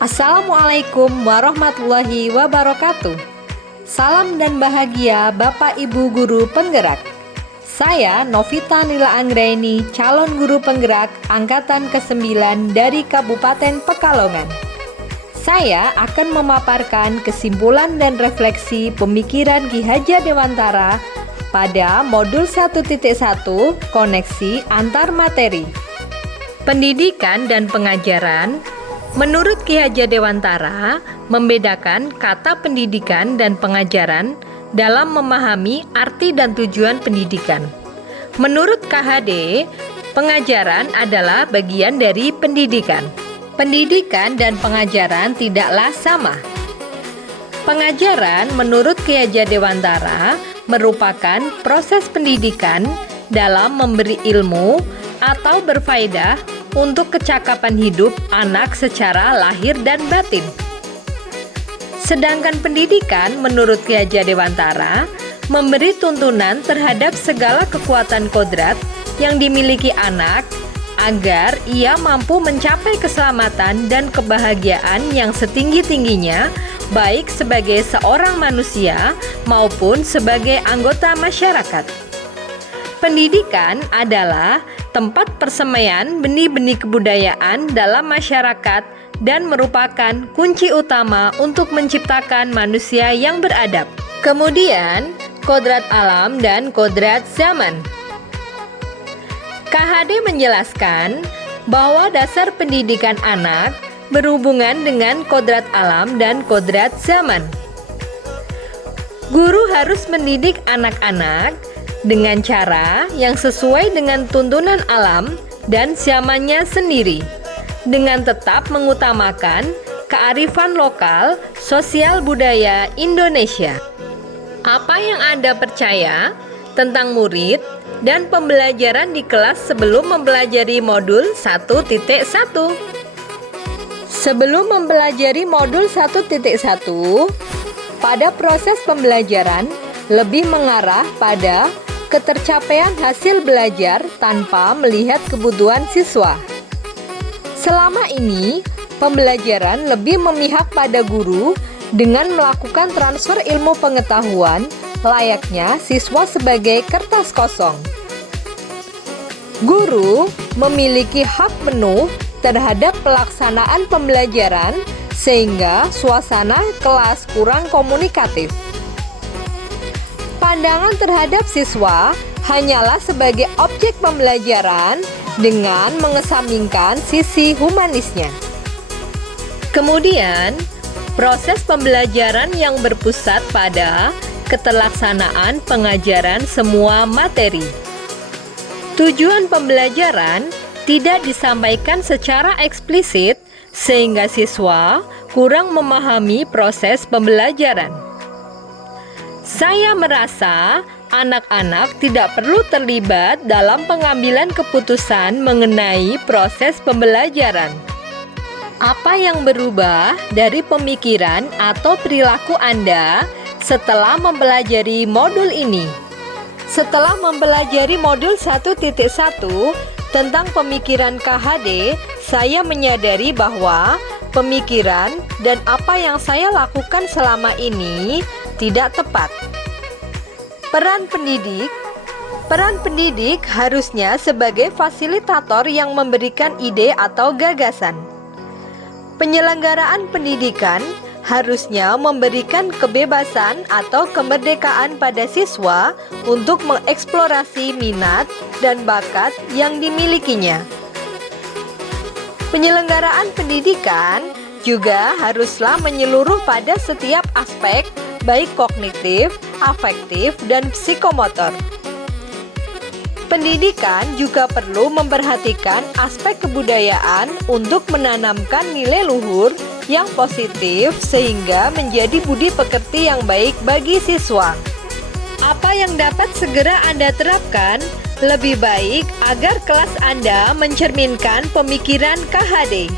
Assalamualaikum warahmatullahi wabarakatuh. Salam dan bahagia Bapak Ibu Guru Penggerak. Saya Novita Nila Anggraini, calon guru penggerak Angkatan ke-9 dari Kabupaten Pekalongan. Saya akan memaparkan kesimpulan dan refleksi pemikiran Ki Hajar Dewantara pada modul 1.1 koneksi antar materi. Pendidikan dan pengajaran. Menurut Ki Hajar Dewantara, membedakan kata pendidikan dan pengajaran dalam memahami arti dan tujuan pendidikan. Menurut KHD, pengajaran adalah bagian dari pendidikan. Pendidikan dan pengajaran tidaklah sama. Pengajaran menurut Ki Hajar Dewantara merupakan proses pendidikan dalam memberi ilmu atau berfaedah untuk kecakapan hidup anak secara lahir dan batin. Sedangkan pendidikan menurut Ki Hajar Dewantara memberi tuntunan terhadap segala kekuatan kodrat yang dimiliki anak agar ia mampu mencapai keselamatan dan kebahagiaan yang setinggi-tingginya, baik sebagai seorang manusia maupun sebagai anggota masyarakat. Pendidikan adalah tempat persemaian benih-benih kebudayaan dalam masyarakat dan merupakan kunci utama untuk menciptakan manusia yang beradab. Kemudian, kodrat alam dan kodrat zaman. KHD menjelaskan bahwa dasar pendidikan anak berhubungan dengan kodrat alam dan kodrat zaman. Guru harus mendidik anak-anak dengan cara yang sesuai dengan tuntunan alam dan zamannya sendiri, dengan tetap mengutamakan kearifan lokal, sosial budaya Indonesia. Apa yang Anda percaya tentang murid dan pembelajaran di kelas sebelum mempelajari modul 1.1? Sebelum mempelajari modul 1.1, pada proses pembelajaran lebih mengarah pada ketercapaian hasil belajar tanpa melihat kebutuhan siswa. Selama ini, pembelajaran lebih memihak pada guru dengan melakukan transfer ilmu pengetahuan layaknya siswa sebagai kertas kosong. Guru memiliki hak penuh terhadap pelaksanaan pembelajaran sehingga suasana kelas kurang komunikatif. Pandangan terhadap siswa hanyalah sebagai objek pembelajaran dengan mengesampingkan sisi humanisnya. Kemudian, proses pembelajaran yang berpusat pada keterlaksanaan pengajaran semua materi. Tujuan pembelajaran tidak disampaikan secara eksplisit sehingga siswa kurang memahami proses pembelajaran. Saya merasa anak-anak tidak perlu terlibat dalam pengambilan keputusan mengenai proses pembelajaran. Apa yang berubah dari pemikiran atau perilaku Anda setelah mempelajari modul ini? Setelah mempelajari modul 1.1 tentang pemikiran KHD, saya menyadari bahwa pemikiran dan apa yang saya lakukan selama ini tidak tepat. Peran pendidik harusnya sebagai fasilitator yang memberikan ide atau gagasan. Penyelenggaraan pendidikan harusnya memberikan kebebasan atau kemerdekaan pada siswa untuk mengeksplorasi minat dan bakat yang dimilikinya. Penyelenggaraan pendidikan juga haruslah menyeluruh pada setiap aspek baik kognitif, afektif, dan psikomotor. Pendidikan juga perlu memperhatikan aspek kebudayaan untuk menanamkan nilai luhur yang positif sehingga menjadi budi pekerti yang baik bagi siswa. Apa yang dapat segera Anda terapkan lebih baik agar kelas Anda mencerminkan pemikiran KHD?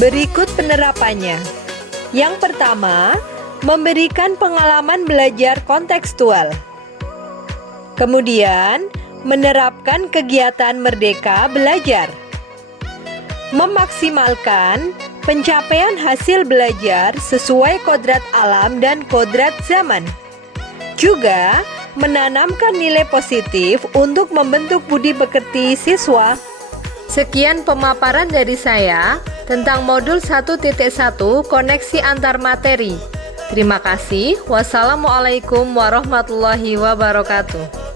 Berikut penerapannya. Yang pertama, memberikan pengalaman belajar kontekstual. Kemudian, menerapkan kegiatan merdeka belajar. Memaksimalkan pencapaian hasil belajar sesuai kodrat alam dan kodrat zaman. Juga menanamkan nilai positif untuk membentuk budi pekerti siswa. Sekian pemaparan dari saya tentang modul 1.1 koneksi antar materi. Terima kasih. Wassalamualaikum warahmatullahi wabarakatuh.